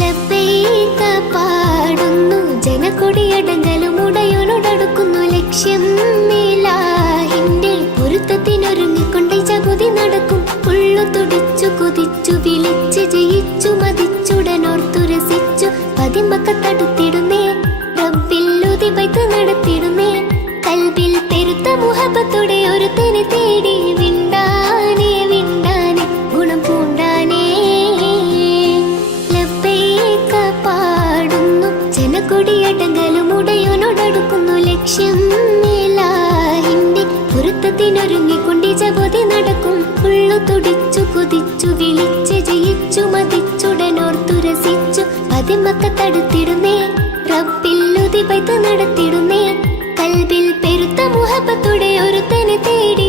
ലബ്ബൈക പാടുന്നു ജനകൊടിയടങ്കലും ഉടയോനോടടുക്കുന്നു ലക്ഷ്യം മേലാഹിന്റെ പൊരുത്തത്തിനൊരുങ്ങിക്കൊണ്ട് ജഗതി നടക്കും. ഉള്ളു തുടിച്ചു കൊതിച്ചു വിളിച്ച് ജയിച്ചു മതിച്ചുടനോർത്തു രസിച്ചു പതിമക്കത്തടുത്തിടുന്നേ റബ്ബിൽ ഉദിബൈത്ത് നടത്തിടുന്നേ. കൽബിൽ പെരുത്ത മുഹബത്തോടെ ഒരുത്തനെ തേടി വിണ്ടാനേ വിണ്ടാനേ ഗുണം പൂണ്ടാനേ. ലബ്ബൈക പാടുന്നു ജനകൊടിയടങ്കലും ഉടയോനോടടുക്കുന്നു ലക്ഷ്യം മേലാഹിന്റെ പൊരുത്തത്തിനൊരുങ്ങിക്കൊണ്ട് ജഗതി നടക്കും. ഉള്ളു തുടിച്ചു കൊതിച്ചു വിളിച്ച് ജയിച്ചു മതിച്ചുടനോർത്തു രസിച്ചു പതിമക്കത്തടുത്തിടുന്നേ റബ്ബിൽ ഉദിബൈത്ത് നടത്തിടുന്നേ. കൽബിൽ പെരുത്ത മുഹബത്തോടെ ഒരുത്തനെ തേടി